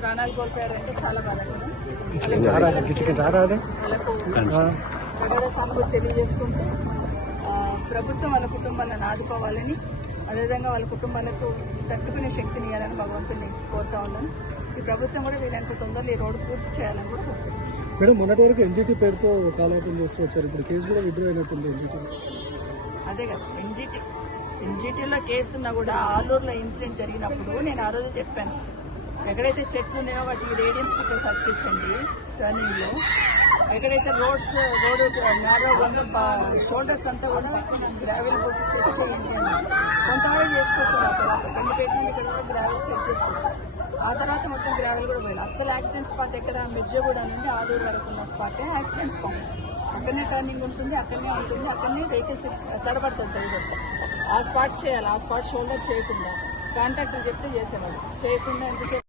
ప్రాణాలు కోల్పోయారంటే చాలా బాధపడదు. వాళ్ళకు సానుభూతి తెలియజేసుకుంటూ ప్రభుత్వం వాళ్ళ కుటుంబాలను ఆదుకోవాలని, అదేవిధంగా వాళ్ళ కుటుంబాలకు తట్టుకునే శక్తిని ఇవ్వాలని భగవంతుని కోరుతా ఉన్నాను. ఈ ప్రభుత్వం కూడా వీరంత తొందరలో ఈ రోడ్డు పూర్తి చేయాలని కూడా కోరుతున్నాను. మేడం, మొన్నటి వరకు ఎన్జిటి పేరుతో కాలయాపన చేస్తూ వచ్చారు, ఇప్పుడు కేసు కూడా విడ్డ్రా అయినట్టుంది ఎన్జిటి. అదే కదా, ఎన్జిటీలో కేసు ఉన్నా కూడా ఆలూరులో ఇన్సిడెంట్ జరిగినప్పుడు నేను ఆ రోజు చెప్పాను, ఎక్కడైతే చెట్లు ఉన్నాయో వాటికి రేడియం స్టిక్కర్స్ అతికించండి టర్నింగ్లో. ఎక్కడైతే రోడ్డు నేరో షోల్డర్స్ అంతా కూడా గ్రావెల్ పోసి సెట్ చేయండి అని కొంతవరకు చేసుకోవచ్చు. ఆ తర్వాత కొన్ని పెట్టిన ఇక్కడ కూడా గ్రావెల్ సెట్ చేసుకోవచ్చు. ఆ తర్వాత మొత్తం గ్రావెల్ కూడా పోయాలి. అసలు యాక్సిడెంట్ స్పాట్ ఎక్కడ మిర్జగూడ నుండి ఆలూరు వరకు ఉన్న స్పాటే యాక్సిడెంట్ స్పాట్. అక్కడనే టర్నింగ్ ఉంటుంది, అక్కడనే వెహికల్స్ తడబడుతుంది. ఆ స్పాట్ చేయాలి. ఆ స్పాట్ షోల్డర్ చేయకుండా కాంట్రాక్టర్ చెప్తే చేసేవాడు, చేయకుండా ఎంతసేపు